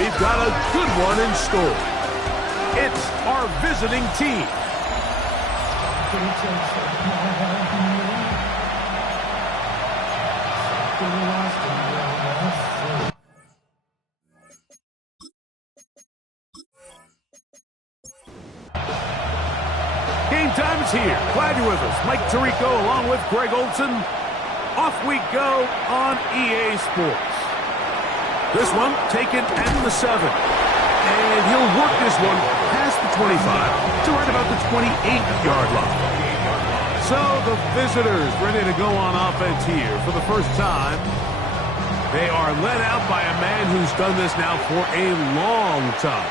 we've got a good one in store. It's our visiting team. Game time is here. Glad you're with us. Mike Tirico along with Greg Olson. Off we go on EA Sports. This one taken at the 7. And he'll work this one past the 25 to right about the 28-yard line. So the visitors ready to go on offense here for the first time. They are led out by a man who's done this now for a long time.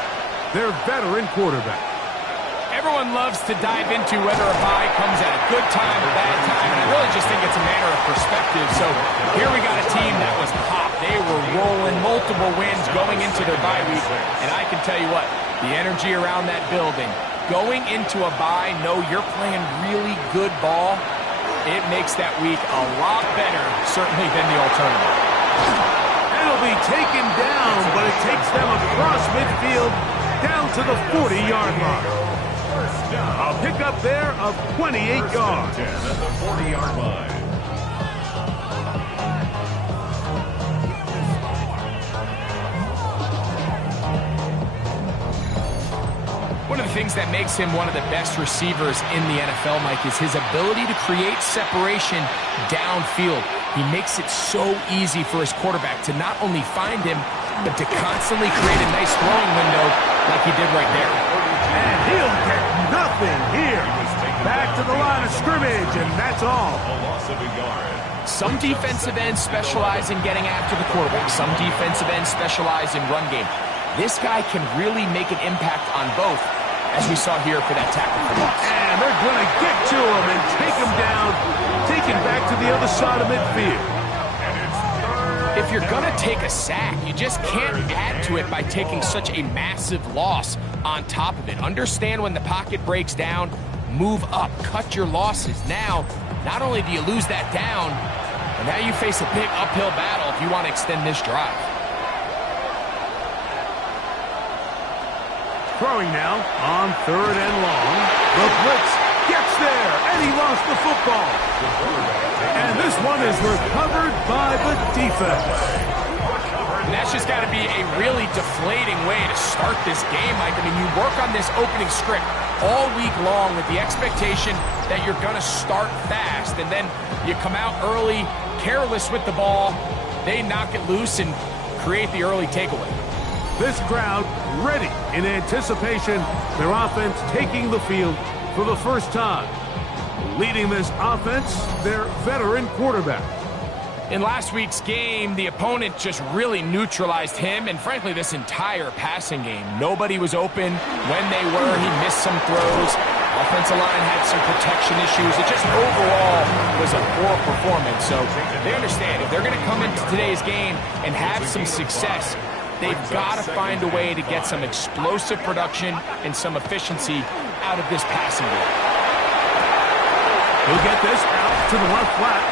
Their veteran quarterback. Everyone loves to dive into whether a bye comes at a good time or bad time, and I really just think it's a matter of perspective. So here we got a team that was hot. They were rolling multiple wins going into their bye week, and I can tell you what, the energy around that building, going into a bye, know you're playing really good ball, it makes that week a lot better, certainly than the alternative. It'll be taken down, but it takes them across midfield down to the 40-yard line. A pickup there of 28 yards. 10 at the 40-yard line. One of the things that makes him one of the best receivers in the NFL, Mike, is his ability to create separation downfield. He makes it so easy for his quarterback to not only find him, but to constantly create a nice throwing window like he did right there. And he'll get nothing here. Back to the line of scrimmage, and that's all. A loss of a yard. Some defensive ends specialize in getting after the quarterback. Some defensive ends specialize in run game. This guy can really make an impact on both, as we saw here for that tackle for loss. And they're going to get to him and take him down, take him back to the other side of midfield. If you're going to take a sack, you just can't add to it by taking such a massive loss on top of it. Understand when the pocket breaks down, move up, cut your losses. Now, not only do you lose that down, but now you face a big uphill battle if you want to extend this drive. Throwing now on 3rd and long. The blitz gets there, and he lost the football. And this one is recovered by the defense. And that's just got to be a really deflating way to start this game, Mike. I mean, you work on this opening script all week long with the expectation that you're going to start fast, and then you come out early, careless with the ball, they knock it loose and create the early takeaway. This crowd ready in anticipation, their offense taking the field for the first time. Leading this offense, their veteran quarterback. In last week's game, the opponent just really neutralized him and, frankly, this entire passing game. Nobody was open. When they were, he missed some throws. Offensive line had some protection issues. It just overall was a poor performance. So they understand if they're going to come into today's game and have some success, they've got to find a way to get some explosive production and some efficiency out of this passing game. He'll get this out to the left flat.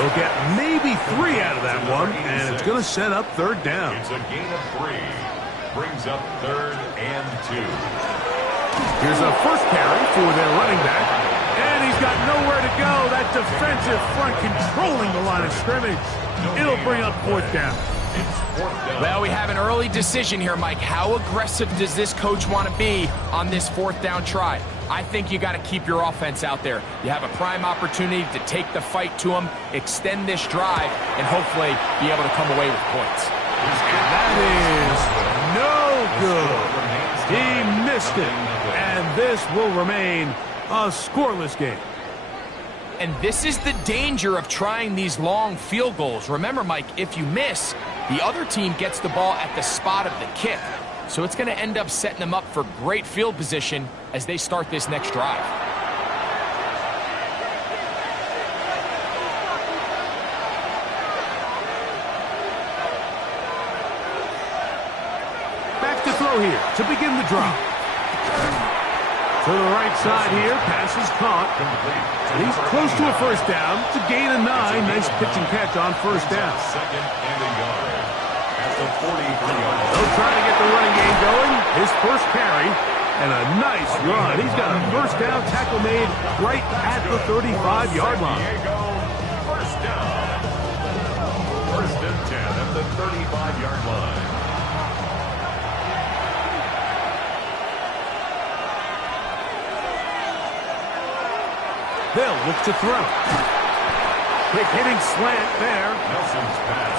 They'll get maybe 3 out of that one, and it's going to set up 3rd down. It's a gain of 3. Brings up 3rd and 2. Here's a first carry for their running back, and he's got nowhere to go. That defensive front controlling the line of scrimmage. It'll bring up 4th down. Well, we have an early decision here, Mike. How aggressive does this coach want to be on this 4th down try? I think you got to keep your offense out there. You have a prime opportunity to take the fight to them, extend this drive, and hopefully be able to come away with points. And that is no good. He missed it, and this will remain a scoreless game. And this is the danger of trying these long field goals. Remember, Mike, if you miss, the other team gets the ball at the spot of the kick. So it's going to end up setting them up for great field position as they start this next drive. Back to throw here to begin the drive. To the right side here, pass is caught. And he's close to a first down to gain a 9. Nice pitch and catch on first down. 2nd and a yard. At the the 43-yard line. They'll try to get the running game going. His first carry and a nice run. He's got a first down tackle made right at the 35-yard line. First down. First and 10 at the 35-yard line. They'll look to throw. Quick hitting slant there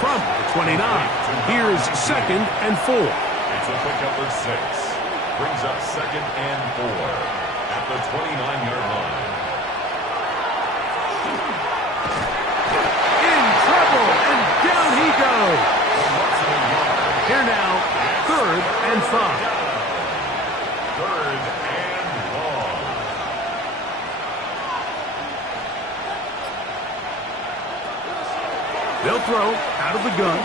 from the 29. Here's 2nd and 4. It's a pickup of 6. Brings up 2nd and 4 at the 29-yard line. In trouble, and down he goes. Here now, 3rd and 5. 3rd and long. They'll throw out of the gun.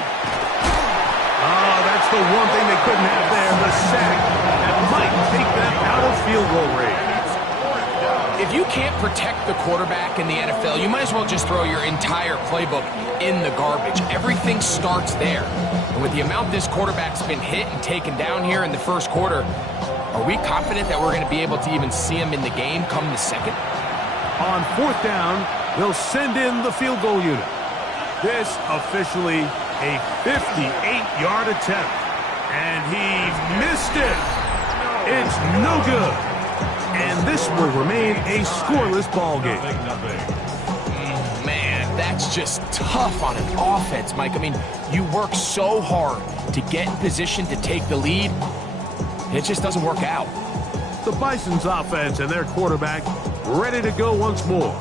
Oh, that's the one thing they couldn't have there, the sack. That might take them out of field goal range. If you can't protect the quarterback in the NFL, you might as well just throw your entire playbook in the garbage. Everything starts there. And with the amount this quarterback's been hit and taken down here in the first quarter, are we confident that we're going to be able to even see him in the game come the second? On 4th down, they'll send in the field goal unit. This officially a 58-yard attempt. And he missed it. It's no good. And this will remain a scoreless ball game. Man, that's just tough on an offense, Mike. I mean, you work so hard to get in position to take the lead. It just doesn't work out. The Bisons offense and their quarterback ready to go once more.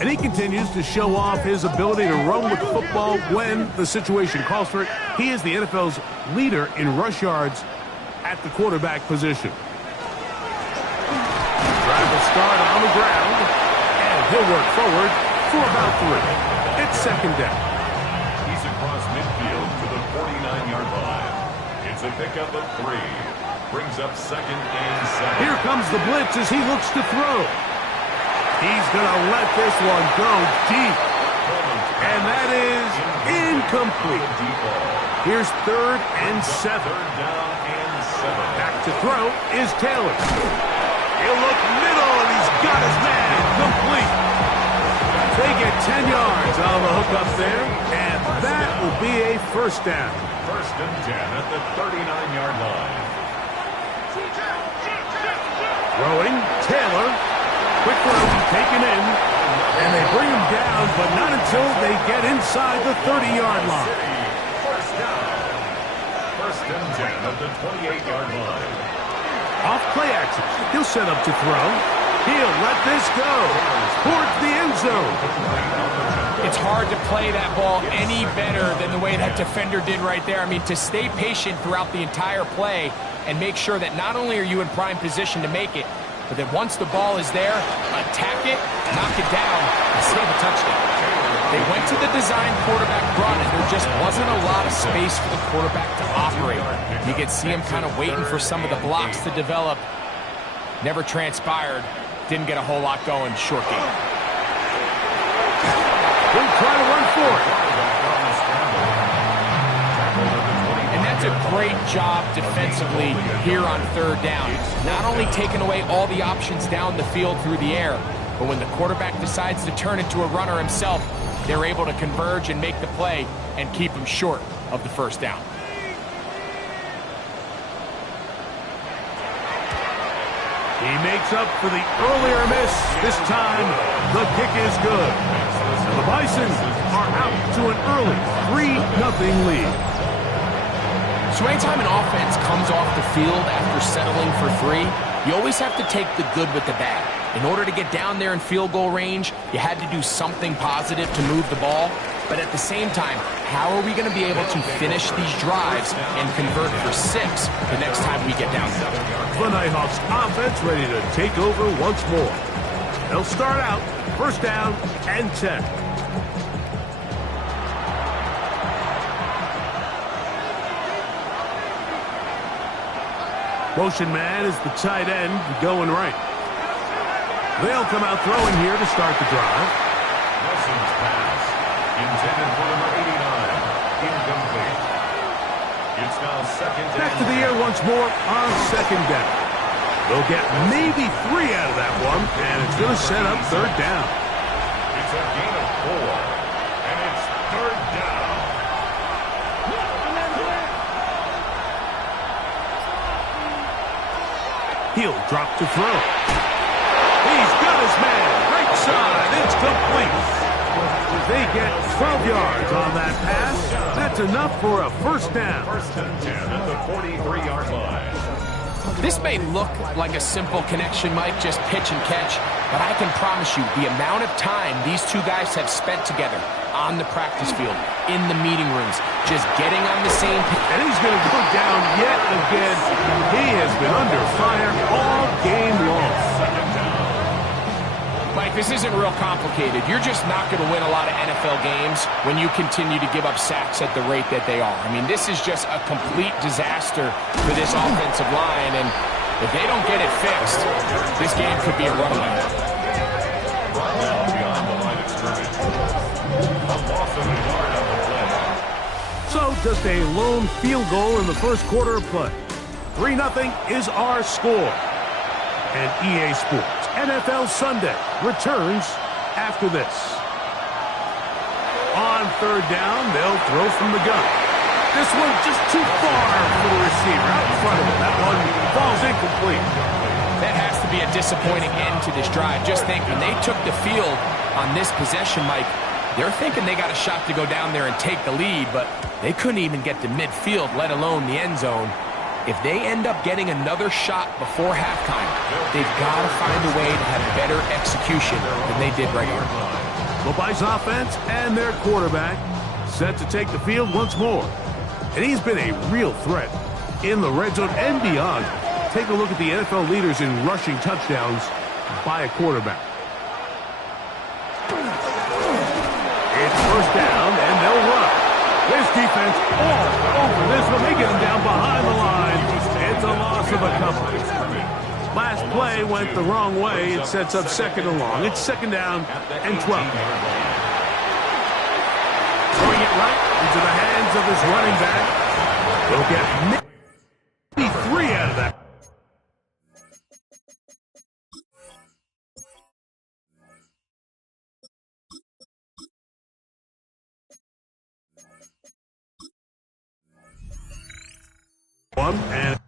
And he continues to show off his ability to run with the football when the situation calls for it. He is the NFL's leader in rush yards at the quarterback position. Drive will start on the ground, and he'll work forward for about 3. It's 2nd down. He's across midfield to the 49-yard line. It's a pickup of 3. Brings up 2nd and 7. Here comes the blitz as he looks to throw. He's going to let this one go deep. And that is incomplete. Here's 3rd and 7. Back to throw is Taylor. He'll look middle, and he's got his man complete. They get 10 yards on the hook up there, and that will be a first down. 1st and 10 at the 39-yard line. Throwing, Taylor. Quick throw taken in, and they bring him down, but not until they get inside the 30-yard line. First down. 1st and 10 at the 28-yard line. Off play action. He'll set up to throw. He'll let this go towards the end zone. It's hard to play that ball any better than the way that defender did right there. I mean, to stay patient throughout the entire play and make sure that not only are you in prime position to make it, but that once the ball is there, attack it, knock it down, and save a touchdown. They went to the design quarterback run, and there just wasn't a lot of space for the quarterback to operate. You could see him kind of waiting for some of the blocks to develop. Never transpired. Didn't get a whole lot going. Short game. He'll try to run for it. And that's a great job defensively here on 3rd down. Not only taking away all the options down the field through the air, but when the quarterback decides to turn into a runner himself, they're able to converge and make the play and keep him short of the first down. He makes up for the earlier miss. This time, the kick is good. And the Bisons are out to an early 3-0 lead. So anytime an offense comes off the field after settling for 3, you always have to take the good with the bad. In order to get down there in field goal range, you had to do something positive to move the ball. But at the same time, how are we going to be able to finish these drives and convert for 6 the next time we get down there? The NHawks offense ready to take over once more. They'll start out 1st down and 10. Motion man is the tight end going right. They'll come out throwing here to start the drive. Nelson's pass intended for number 89. Incomplete. Back to the air once more on second down. They'll get maybe 3 out of that one, and it's going to set up third down. It's a gain of 4, and it's third down. He'll drop to throw. He's got his man. Right side. It's complete. They get 12 yards on that pass. That's enough for a first down. First and 10 at the 43-yard line. This may look like a simple connection, Mike, just pitch and catch, but I can promise you the amount of time these two guys have spent together on the practice field, in the meeting rooms, just getting on the same page. And he's going to go down yet again. He has been under fire all game long. Mike, this isn't real complicated. You're just not going to win a lot of NFL games when you continue to give up sacks at the rate that they are. I mean, this is just a complete disaster for this offensive line, and if they don't get it fixed, this game could be a runaway. Now beyond the line of scrimmage. A loss of a yard on the play. So just a lone field goal in the first quarter of play. 3-0 is our score. And EA Sports NFL Sunday returns after this. On third down, they'll throw from the gun. This one just too far for the receiver out in front of him. That one falls incomplete. That has to be a disappointing end to this drive. Just think, when they took the field on this possession, Mike, they're thinking they got a shot to go down there and take the lead, but they couldn't even get to midfield, let alone the end zone. If they end up getting another shot before halftime, they've got to find a way to have better execution than they did right here. The Bisons offense and their quarterback set to take the field once more. And he's been a real threat in the red zone and beyond. Take a look at the NFL leaders in rushing touchdowns by a quarterback. It's first down, and they'll run. This defense all over this one. They get him down behind the line. It's a loss of a couple. Last play went the wrong way. It sets up second and long. It's second down and 12. Throwing it right into the hands of his running back. They'll get maybe 3 out of that. And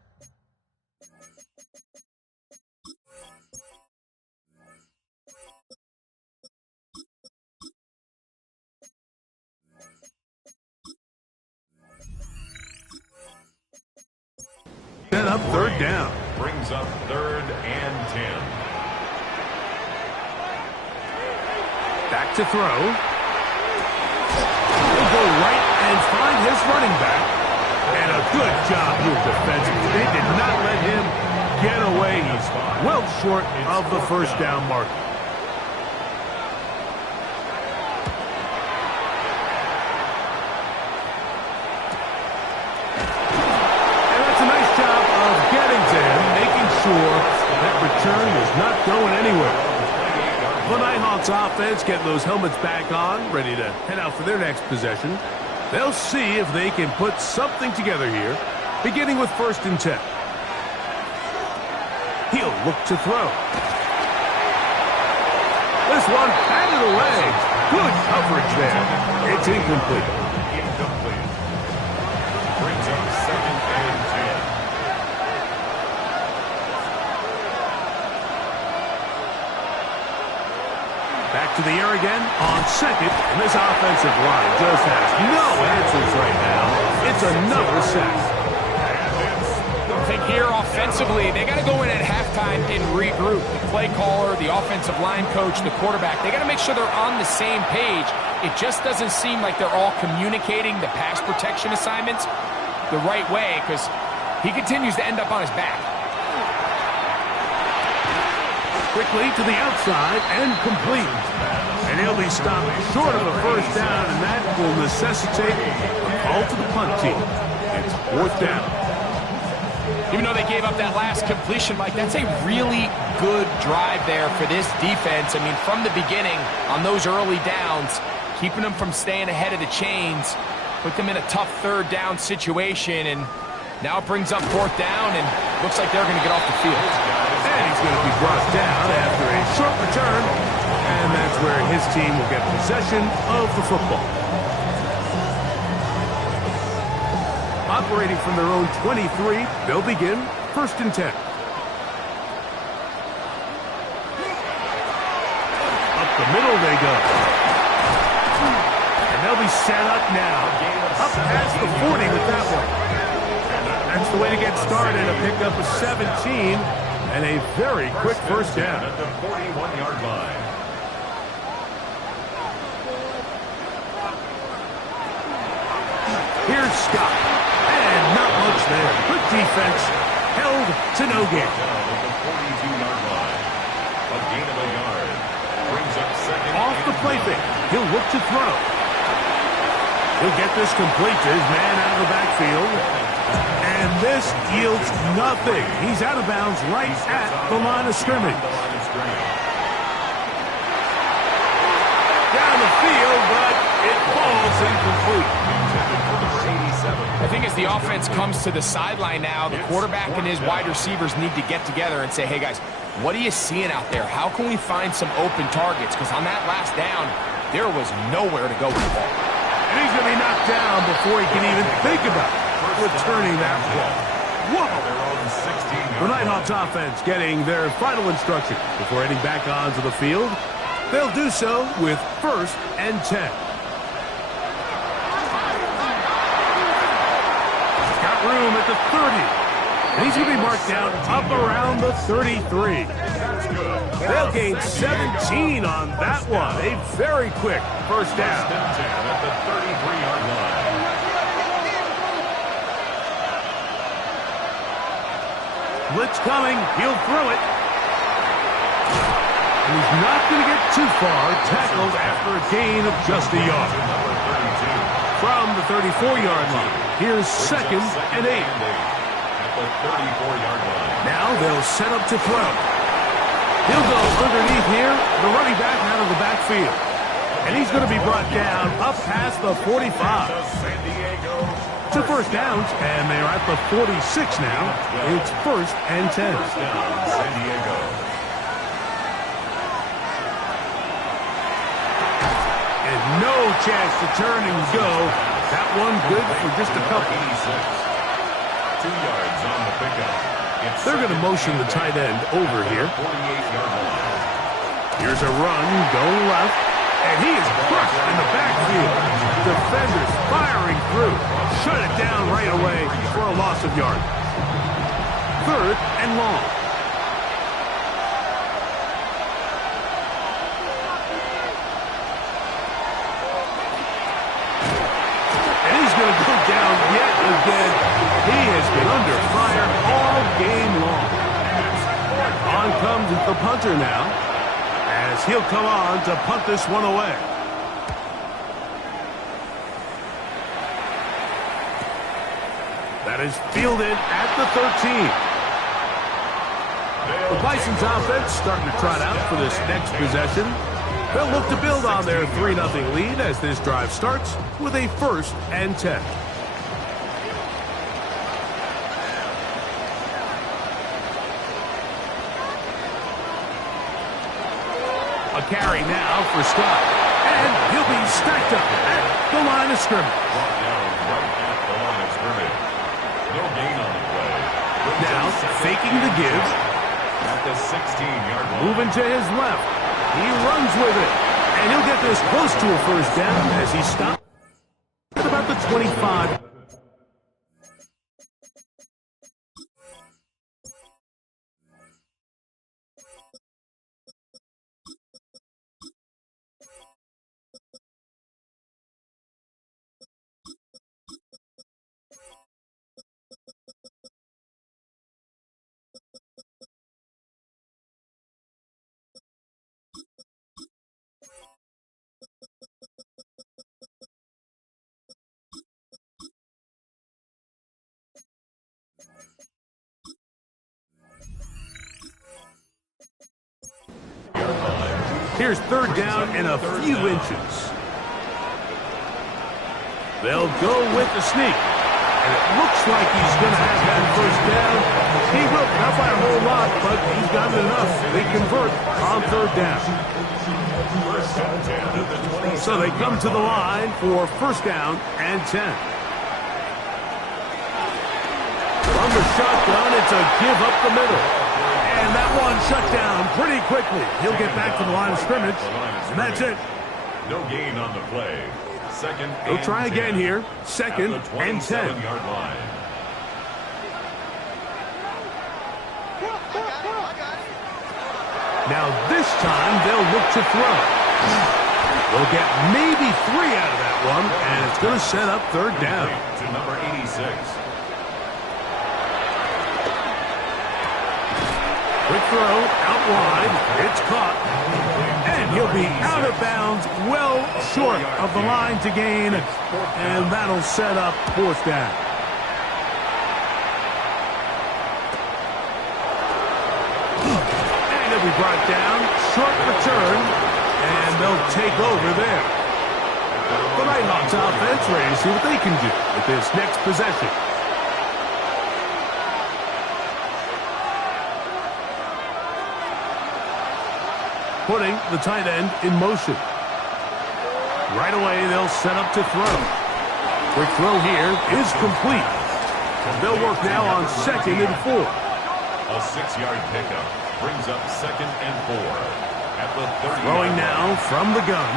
set up third down. Brings up third and 10. Back to throw. He'll go right and find his running back. And a good job here defensively. They did not let him get away. He's well short of the first down mark. And that's a nice job of getting to him, making sure that return was not going anywhere. The NHawks offense getting those helmets back on, ready to head out for their next possession. They'll see if they can put something together here, beginning with first and 10. He'll look to throw. This one batted away. Good coverage there. It's incomplete. Incomplete. Brings up second and 10. Back to the air again on second, and this offensive line just has no answers right now. It's another sack. I think here offensively, they got to go in at halftime and regroup. The play caller, the offensive line coach, the quarterback, they got to make sure they're on the same page. It just doesn't seem like they're all communicating the pass protection assignments the right way, because he continues to end up on his back. Quickly to the outside and complete. And he'll be stopped short of a first down, and that will necessitate a call to the punt team. It's fourth down. Even though they gave up that last completion, Mike, that's a really good drive there for this defense. I mean, from the beginning, on those early downs, keeping them from staying ahead of the chains, put them in a tough third down situation, and Now it brings up 4th down, and looks like they're going to get off the field. And he's going to be brought down after a short return, and that's where his team will get possession of the football. Operating from their own 23, they'll begin 1st and 10. Up the middle they go. And they'll be set up now. Up past the 40 with that one. That's the way to get started. A pickup of 17 and a very quick 1st down. At the 41-yard line. Here's Scott. And not much there. Good defense. Held to no gain. Down at the 42-yard line. A gain of a yard. Brings up 2nd. Off the play fake. He'll look to throw. He'll get this complete to his man out of the backfield. And this yields nothing. He's out of bounds right at the line of scrimmage. Down the field, but it falls incomplete. I think as the offense comes to the sideline now, the quarterback and his wide receivers need to get together and say, hey, guys, what are you seeing out there? How can we find some open targets? Because on that last down, there was nowhere to go with the ball. And he's going to be knocked down before he can even think about returning that ball. Whoa! The NHawks offense getting their final instruction before heading back onto the field. They'll do so with 1st and 10. He's got room at the 30. And he's going to be marked down up around the 33. They'll gain 17 on that one. A very quick 1st down. At the 33-yard line. Blitz coming. He'll throw it. And he's not going to get too far. Tackled after a gain of just a yard. From the 34-yard line, here's 2nd and 8. At the 34-yard line. Now they'll set up to throw. He'll go underneath here, the running back out of the backfield. And he's going to be brought down up past the 45. To 1st downs, and they're at the 46 now. It's 1st and 10. First down, San Diego. And no chance to turn and go. That one good for just a couple. 2 yards on the pickup. They're going to motion the tight end over here. 48-yard line. Here's a run going left. And he is crushed in the backfield. Defenders firing through. Shut it down right away for a loss of yards. 3rd and long. And he's going to go down yet again. He has been under fire all game long. On comes the punter now, as he'll come on to punt this one away. That is fielded at the 13. The Bisons offense starting to trot out for this next possession. They'll look to build on their 3-0 lead as this drive starts with a 1st and 10. A carry now for Scott. And he'll be stacked up at the line of scrimmage. Brought down right at the line of scrimmage. No gain on the play. Now faking the give. At the 16-yard line. Moving to his left. He runs with it. And he'll get this close to a 1st down as he stops at about the 25. Here's 3rd down and a few inches. They'll go with the sneak. And it looks like he's going to have that first down. He will, not by a whole lot, but he's got it enough. They convert on third down. So they come to the line for first down and 10. From the shotgun, it's a give up the middle. And that one shut down pretty quickly. He'll get back to the line of scrimmage, and that's it. No gain on the play. Second and 10. They'll try again here. Second and 10. Yard line. Now this time they'll look to throw. They'll get maybe 3 out of that one, and it's going to set up third down. To number 86. Quick throw, out wide, it's caught, and he'll be out of bounds, well short of the line to gain, and that'll set up fourth down. And he'll be brought down, short return, and they'll take over there. The NHawks offense ready to see what they can do with this next possession. Putting the tight end in motion. Right away, they'll set up to throw. Quick throw here is complete. They'll work now on second and 4. A 6-yard pickup brings up second and 4 at the 30. Throwing now from the gun.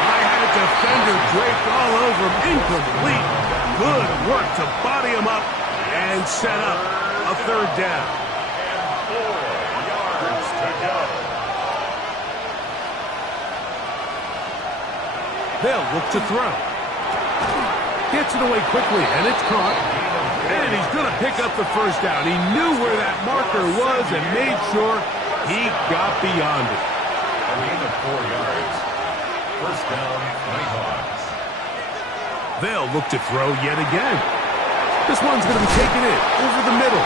I had a defender draped all over him. Incomplete. Good work to body him up and set up a third down. They'll look to throw. Gets it away quickly, and it's caught. And he's going to pick up the first down. He knew where that marker was and made sure he got beyond it. A gain of 4 yards. First down, NHawks. They'll look to throw yet again. This one's going to be taken in over the middle.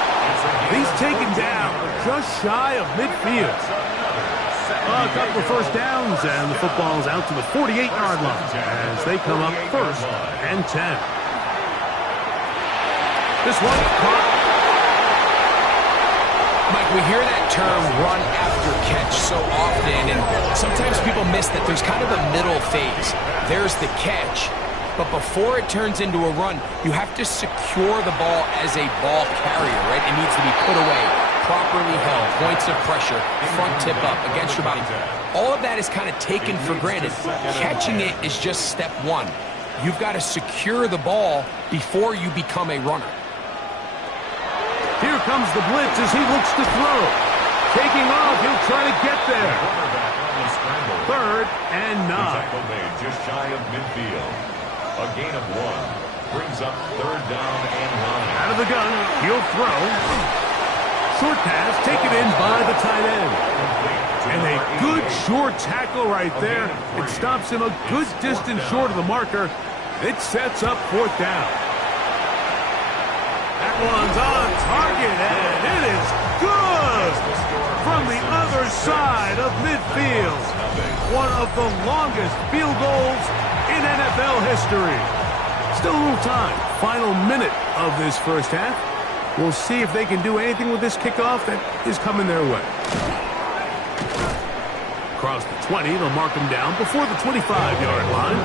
He's taken down just shy of midfield. A couple of first downs, and the football's out to the 48-yard line as they come up first and 10. This one caught. Mike, we hear that term run after catch so often, and sometimes people miss that there's kind of a middle phase. There's the catch, but before it turns into a run, you have to secure the ball as a ball carrier, right? It needs to be put away, properly held, points of pressure, front tip up against your body. All of that is kind of taken for granted. Catching it is just step one. You've got to secure the ball before you become a runner. Here comes the blitz as he looks to throw. Taking off, he'll try to get there. Third and 9. Tackle made just shy of midfield. A gain of 1 brings up third down and 9. Out of the gun, he'll throw. Short pass taken in by the tight end. And a good short tackle right there. It stops him a good distance short of the marker. It sets up fourth down. That one's on target, and it is good from the other side of midfield. One of the longest field goals in NFL history. Still a little time. Final minute of this first half. We'll see if they can do anything with this kickoff that is coming their way. Across the 20, they'll mark them down before the 25-yard line.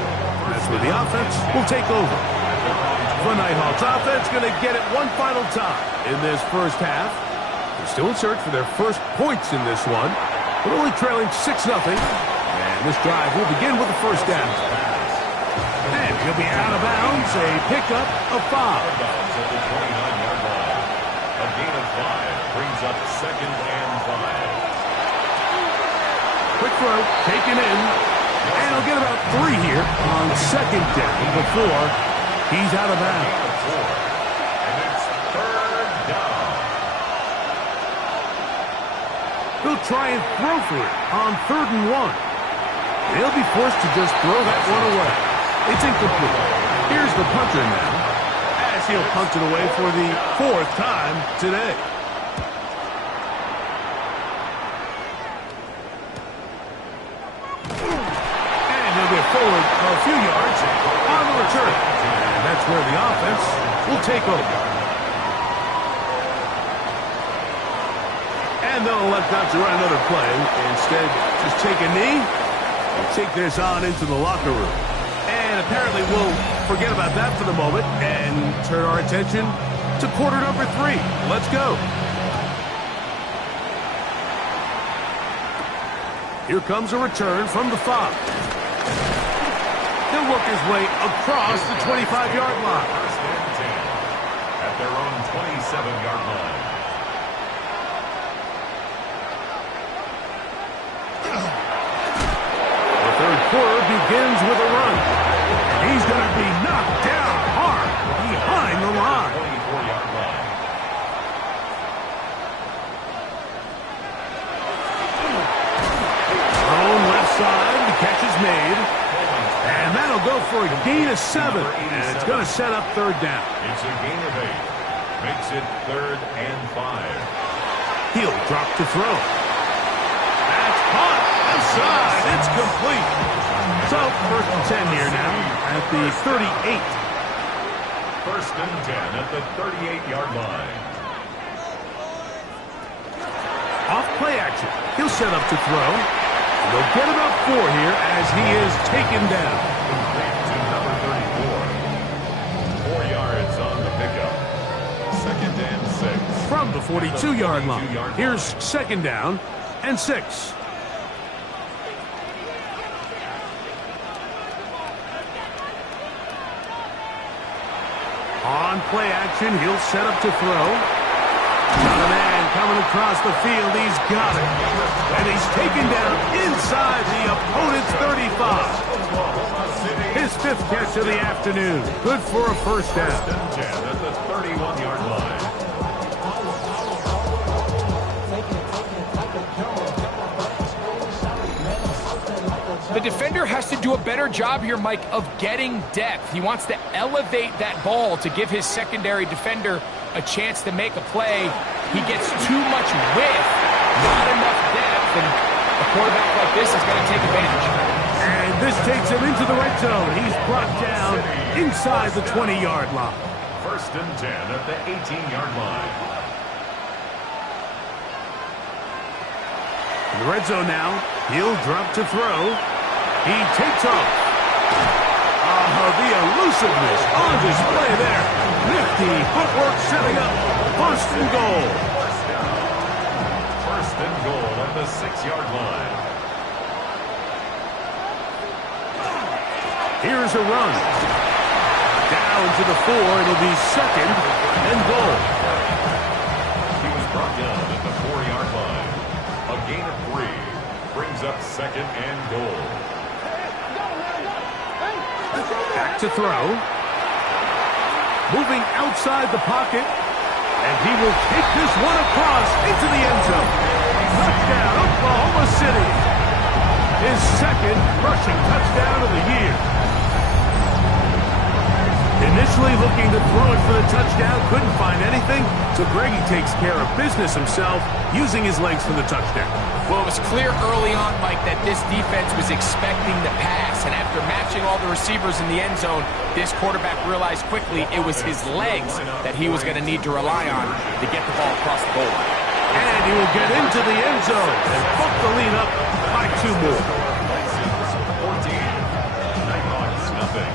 That's where the offense will take over. The NHawks offense going to get it one final time in this first half. They're still in search for their first points in this one, but only trailing 6-0. And this drive will begin with the first down. And he'll be out of bounds, a pickup of 5. A gain of 5 brings up second and 5. Quick throw, taken in, and he'll get about 3 here on second down before he's out of bounds. And it's third down. He'll try and throw for it on 3rd and 1. They'll be forced to just throw that one away. It's incomplete. Here's the punter now, as he'll punt it away for the 4th time today. And he'll get forward a few yards on the return. And that's where the offense take over. And they'll elect not to run another play. Instead, just take a knee and take this on into the locker room. And apparently we'll forget about that for the moment and turn our attention to quarter number 3. Let's go. Here comes a return from the 5. He'll work his way across the 25-yard line. First and 10 at their own 27-yard line. The third quarter begins with a run. And he's going to be knocked down hard behind the line. 24-yard line. Thrown left side, the catch is made. And that'll go for a gain of 7. And it's going to set up third down. It's a gain of 8. Makes it 3rd and 5. He'll drop to throw. That's caught. Outside. It's complete. So, first and 10 here now at the 38. First and 10 at the 38-yard line. Off play action. He'll set up to throw. And they'll get about 4 here as he is taken down. Complete to number 34. 4 yards on the pickup. Second and 6. From the 42-yard line. Here's second down and 6. On play action, he'll set up to throw. Got a man coming across the field. He's got it. And he's taken down inside the opponent's 35. His 5th catch of the afternoon. Good for a first down. First and 10 at the 31-yard line. The defender has to do a better job here, Mike, of getting depth. He wants to elevate that ball to give his secondary defender a chance to make a play. He gets too much width, not enough depth, and a quarterback like this is going to take advantage. And this takes him into the red zone. He's brought down inside the 20-yard line. First and 10 at the 18-yard line. In the red zone now, he'll drop to throw. He takes off. The elusiveness on display there. Nifty footwork setting up first and goal. First and goal at the 6-yard line. Here's a run. Down to the 4. It'll be second and goal. He was brought down at the 4-yard line. A gain of 3 brings up second and goal. Back to throw. Moving outside the pocket. And he will take this one across into the end zone. Touchdown, Oklahoma City. His 2nd rushing touchdown of the year. Initially looking to throw it for the touchdown, couldn't find anything, so Greggy takes care of business himself, using his legs for the touchdown. Well, it was clear early on, Mike, that this defense was expecting the pass, and after matching all the receivers in the end zone, this quarterback realized quickly it was his legs that he was going to need to rely on to get the ball across the goal line. And he will get into the end zone and bump the lead up by 2 more. 14. NHawks, nothing.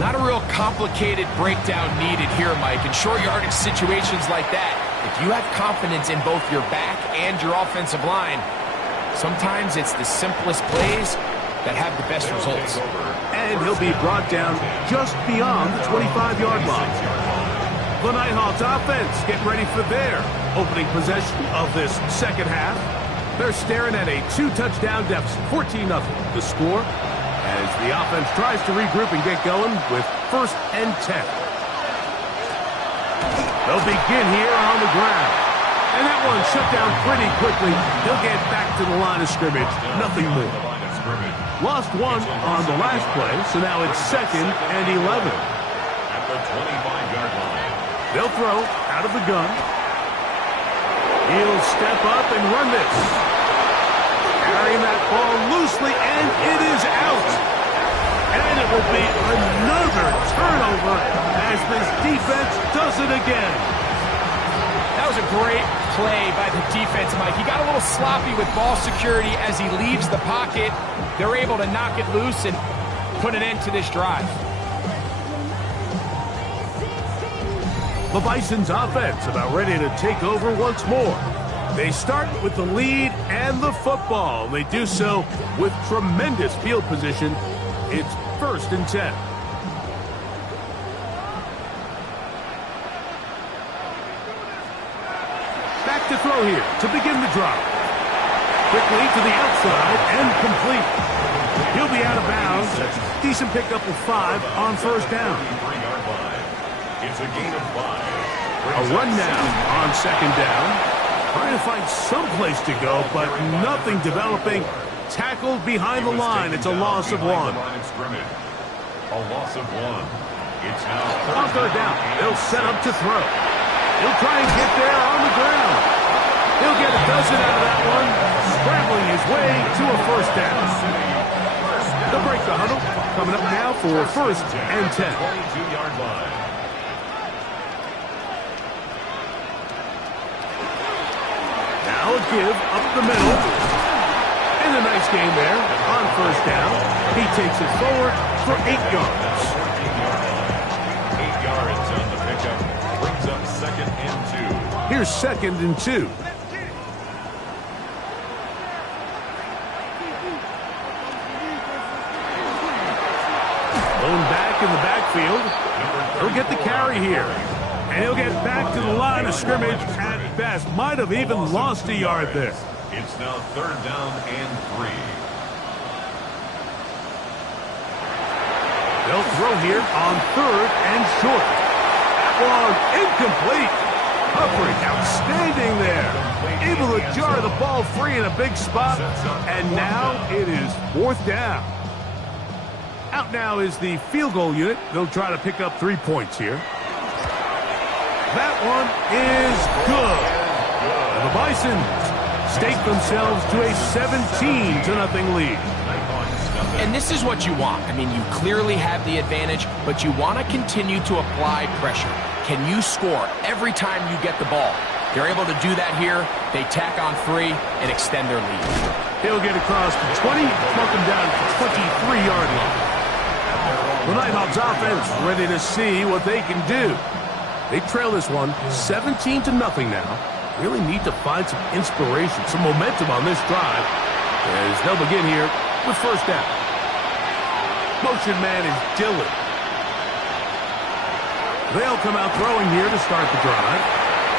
Not a real complicated breakdown needed here, Mike. In short yardage situations like that, if you have confidence in both your back and your offensive line, sometimes it's the simplest plays that have the best results. And he'll be brought down just beyond the 25-yard line. The NHawks offense getting ready for their opening possession of this second half. They're staring at a 2-touchdown deficit, 14-0 the score, as the offense tries to regroup and get going with first and 10. They'll begin here on the ground. And that one shut down pretty quickly. He'll get back to the line of scrimmage. Nothing more. Lost one on the last play, so now it's 2nd and 11. At the 25-yard line. They'll throw out of the gun. He'll step up and run this. Carrying that ball loosely, and it is out. And it will be another turnover as this defense does it again. That was a great play by the defense, Mike. He got a little sloppy with ball security as he leaves the pocket. They're able to knock it loose and put an end to this drive. The Bisons offense about ready to take over once more. They start with the lead and the football. They do so with tremendous field position. It's 1st and 10. Back to throw here to begin the drive. Quickly to the outside and complete. He'll be out of bounds. Decent pickup of 5 on 1st down. It's a gain of 5. A run now on 2nd down. Trying to find some place to go, but nothing developing. Tackled behind the line. It's a loss of 1. A loss of 1. It's now On 3rd down. They'll set up to throw. He'll try and get there on the ground. He'll get a dozen out of that one. Scrambling his way to a 1st down. They'll break the huddle. Coming up now for 1st and 10. 22-yard line. Now a give up the middle. And a nice game there on 1st down. He takes it forward for 8 yards. 8 yards on the pickup. Brings up 2nd and 2. Here's 2nd and 2. Going back in the backfield. He'll get the carry here. And he'll get back to the line of scrimmage at best. Might have even lost a yard there. It's now 3rd down and 3. They'll throw here on 3rd and short. That one incomplete. Coverage outstanding there. Able to jar the ball free in a big spot. And now it is 4th down. Out now is the field goal unit. They'll try to pick up 3 points here. That one is good. And the Bisons stake themselves to a 17-0 lead. And this is what you want. I mean, you clearly have the advantage, but you want to continue to apply pressure. Can you score every time you get the ball? They're able to do that here. They tack on 3 and extend their lead. He'll get across the 20, mark him down to 23-yard line. The NHawks offense ready to see what they can do. They trail this one 17-0 now. Really need to find some inspiration, some momentum on this drive as they'll begin here with 1st down. Motion man is Dillon. They'll come out throwing here to start the drive.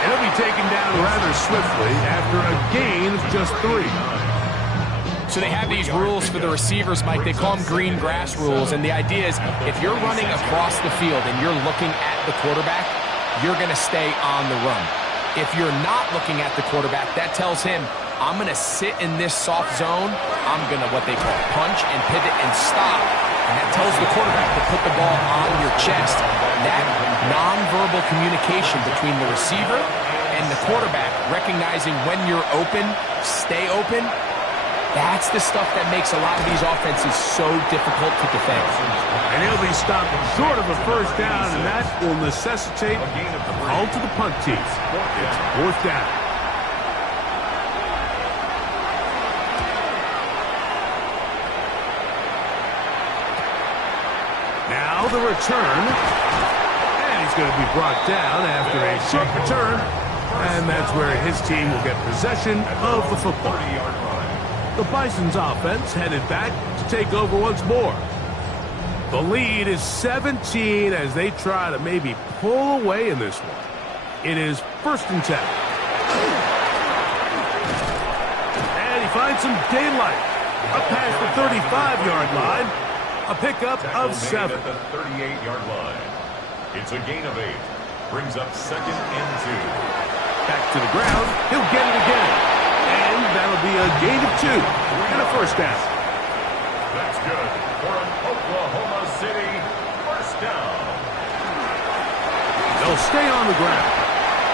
And he'll be taken down rather swiftly after a gain of just 3. So they have these rules for the receivers, Mike. They call them green grass rules. And the idea is if you're running across the field and you're looking at the quarterback, you're going to stay on the run. If you're not looking at the quarterback, that tells him, I'm going to sit in this soft zone. I'm going to, what they call, punch and pivot and stop. And that tells the quarterback to put the ball on your chest. That nonverbal communication between the receiver and the quarterback, recognizing when you're open, stay open, that's the stuff that makes a lot of these offenses so difficult to defend. And he'll be stopped short of a 1st down, and that will necessitate a call to the punt team. It's 4th down. Now the return. And he's going to be brought down after a short return. And that's where his team will get possession of the football. The Bisons offense headed back to take over once more. The lead is 17 as they try to maybe pull away in this one. It is 1st and 10. And he finds some daylight. Up past the 35-yard line. A pickup of 7. At the 38-yard line. It's a gain of 8. Brings up 2nd and 2. Back to the ground. He'll get it again. And that'll be a gain of 2 and a first down. That's good for an Oklahoma City first down. They'll stay on the ground.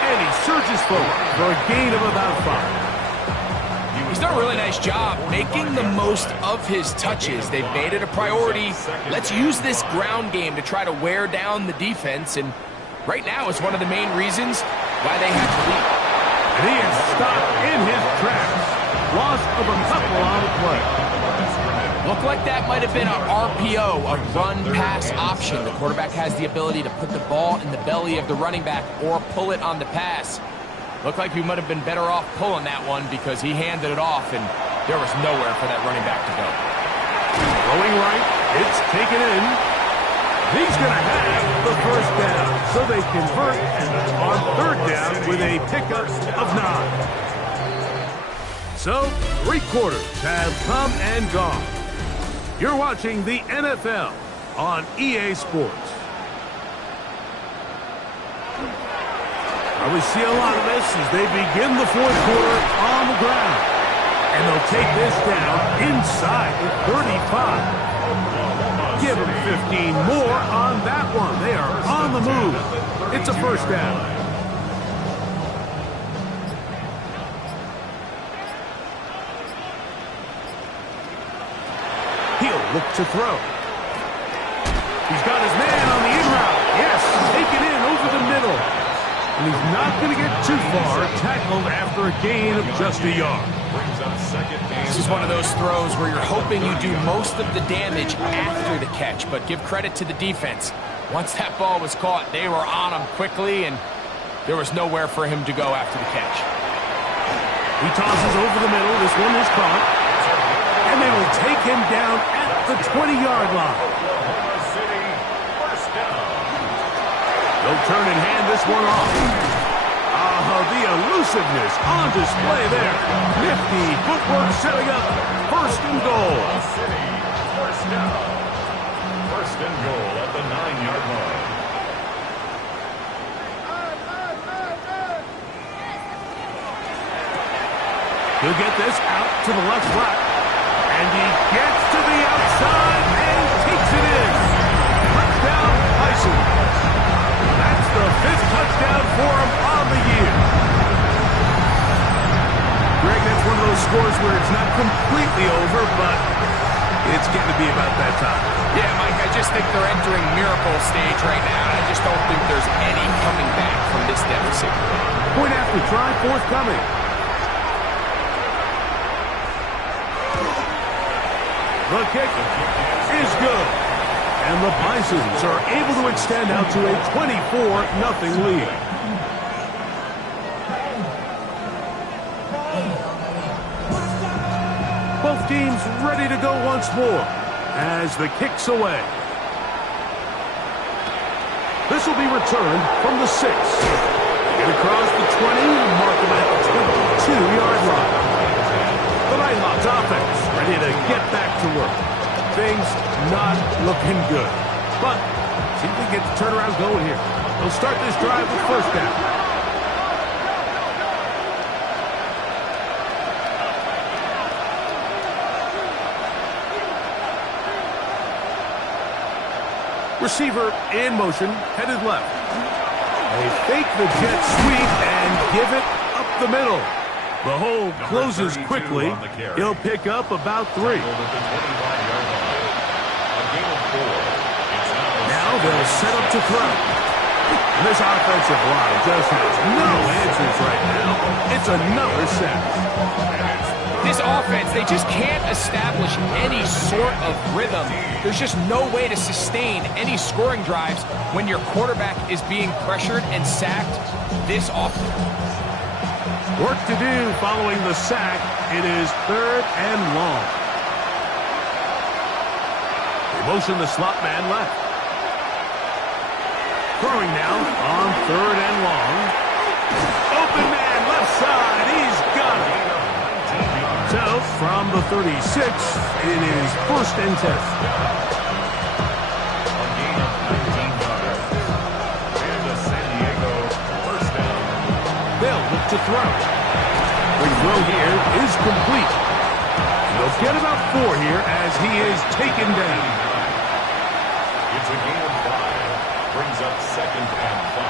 And he surges forward for a gain of about 5. He's done a really nice job making the most of his touches. They've made it a priority. Let's use this ground game to try to wear down the defense. And right now it's one of the main reasons why they have the lead. And he is stopped in his tracks. Loss of a couple on the play. Looked like that might have been an RPO, a run-pass option. The quarterback has the ability to put the ball in the belly of the running back or pull it on the pass. Looked like he might have been better off pulling that one because he handed it off, and there was nowhere for that running back to go. Throwing right, it's taken in. He's going to have the first down, so they convert on 3rd down with a pickup of 9. So, 3 quarters have come and gone. You're watching the NFL on EA Sports. We see a lot of this as they begin the 4th quarter on the ground. And they'll take this down inside the 35. Give them 15 more on that one. They are on the move. It's a first down. He'll look to throw. He's got his man on the in route. Yes, taken in over the middle. And he's not going to get too far, tackled after a gain of just a yard. This is one of those throws where you're hoping you do most of the damage after the catch, but give credit to the defense. Once that ball was caught, they were on him quickly, and there was nowhere for him to go after the catch. He tosses over the middle. This one is caught. And they will take him down at the 20-yard line. They'll turn and hand this one off. The elusiveness on display there. Nifty footwork setting up 1st and goal. First down. 1st and goal at the 9-yard line. He'll get this out to the left flat. And he gets to the outside and takes it in. Touchdown, Bisons. That's the 5th touchdown for him on the year. Greg, that's one of those scores where it's not completely over, but it's getting to be about that time. Yeah, Mike, I just think they're entering miracle stage right now. I just don't think there's any coming back from this deficit. Point after try forthcoming. The kick is good. And the Bisons are able to extend out to a 24-0 lead. Both teams ready to go once more as the kick's away. This will be returned from the 6. Get across the 20, mark them at the 22-yard line. The Nighthawks offense ready to get back to work. Things not looking good. But see if we can get the turnaround going here. They'll start this drive with 1st down. Receiver in motion, headed left. They fake the jet sweep and give it up the middle. The hole closes quickly. He'll pick up about 3. Now they'll set up to throw. And this offensive line just has no answers right now. It's another sack. This offense, they just can't establish any sort of rhythm. There's just no way to sustain any scoring drives when your quarterback is being pressured and sacked this often. Work to do following the sack. It is 3rd and long. They motion the slot man left. Throwing now on 3rd and long. Open man left side. He's got it. So from the 36, it is 1st and 10. A gain of 19 yards. And the San Diego to throw. The throw here is complete. They'll get about 4 here as he is taken down. It's a gain of 5. Brings up 2nd and 5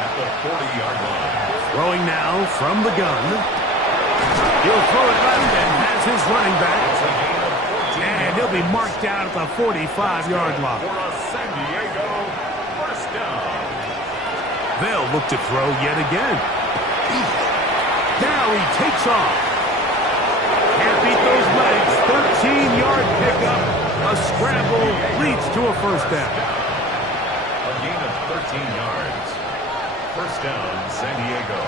at the 40-yard line. Throwing now from the gun. He'll throw it left and has his running back. And he'll be marked down at the 45-yard line. For a San Diego first down. They'll look to throw yet again. Now he takes off. Can't beat those legs. 13-yard pickup. A scramble leads to a first down. A gain of 13 yards. First down, San Diego.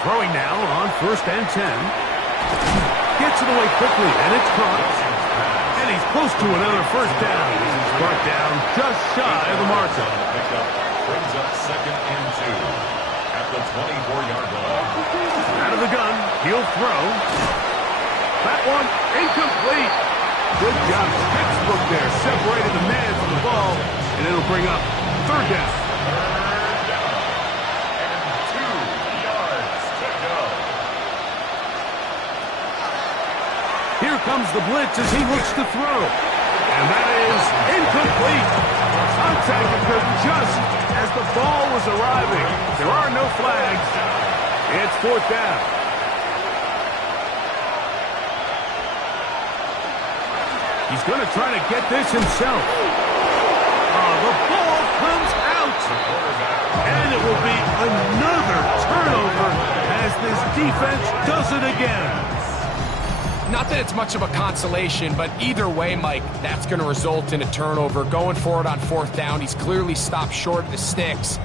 Throwing now on 1st and 10. Gets it away quickly, and it's caught. And he's close to another first down. He's brought down just shy of the marker. Brings up 2nd and 2 at the 24-yard line. Out of the gun, he'll throw. That one incomplete. Good job. Textbook there. Separated the man from the ball, and it'll bring up 3rd down. Here comes the blitz as he looks to throw. And that is incomplete. Contact occurred just as the ball was arriving. There are no flags. It's 4th down. He's going to try to get this himself. Oh, the ball comes out. And it will be another turnover as this defense does it again. Not that it's much of a consolation, but either way, Mike, that's going to result in a turnover. Going forward on 4th down, he's clearly stopped short of the sticks.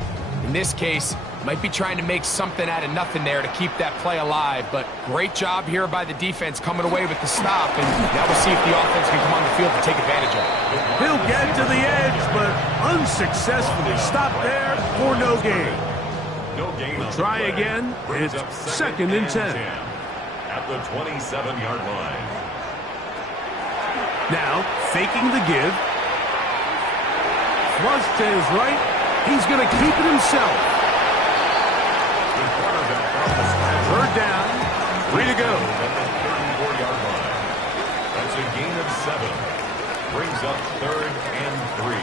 In this case, might be trying to make something out of nothing there to keep that play alive. But great job here by the defense coming away with the stop. And now we'll see if the offense can come on the field to take advantage of it. He'll get to the edge, but unsuccessfully stopped there for no gain. No gain. We'll try again. It's 2nd and 10. At the 27-yard line. Now, faking the give. Flush to his right. He's going to keep it himself. 3rd down. 3 to go. At the 34-yard line. That's a gain of 7. Brings up 3rd and 3.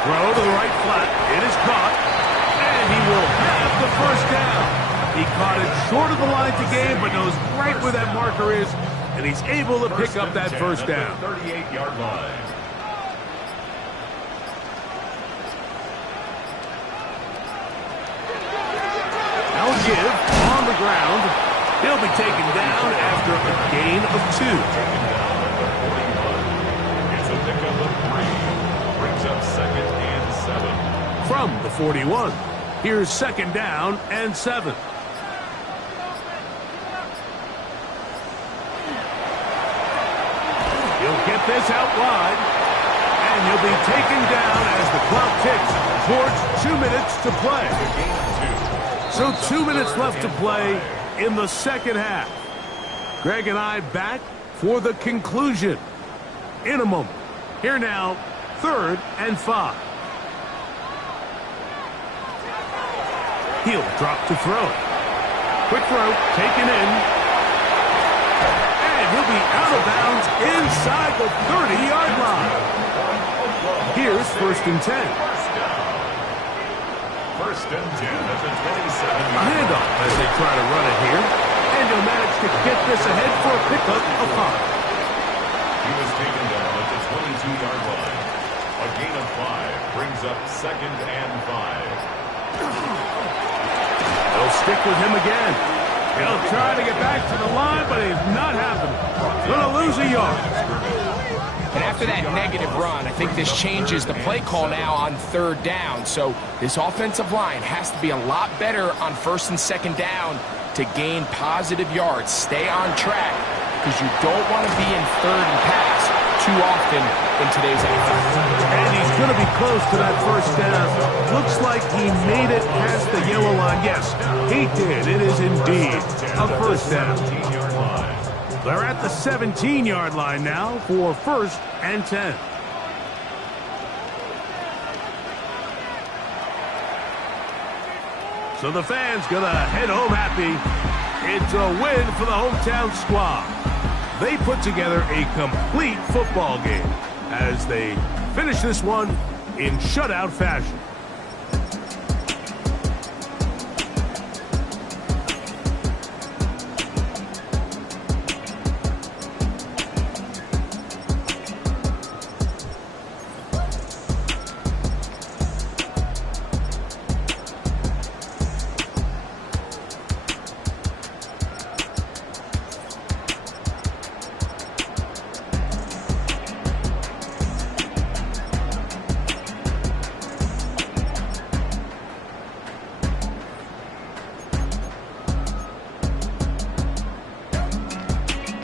Throw to the right flat. It is caught. And he will have the first down. He caught it short of the line to gain, but knows right where that marker is, and he's able to pick up that first down. 38-yard line. Now a give on the ground. He'll be taken down after a gain of 2. Taken down at the 41. It's a pickup of 3. Brings up 2nd and 7. From the 41. Here's 2nd down and 7. He'll get this out wide. And he'll be taken down as the clock ticks towards 2 minutes to play. So 2 minutes left to play in the second half. Greg and I back for the conclusion in a moment. Here now, 3rd and 5. He'll drop to throw. Quick throw, taken in. And he'll be out of bounds inside the 30-yard line. Here's 1st and 10. First and 10 at the 27. A handoff as they try to run it here. And he'll manage to get this ahead for a pickup of 5. He was taken down at the 22-yard line. A gain of 5 brings up 2nd and 5. They'll stick with him again. He'll try to get back to the line, but it's not happening. Going to lose a yard. And after that negative run, I think this changes the play call now on 3rd down. So this offensive line has to be a lot better on 1st and 2nd down to gain positive yards. Stay on track because you don't want to be in 3rd and pass too often in today's NFL. And he's going to be close to that first down. Looks like he made it past the yellow line. Yes, he did. It is indeed a first down. They're at the 17-yard line now for 1st and 10. So the fans gonna head home happy. It's a win for the hometown squad. They put together a complete football game as they finish this one in shutout fashion.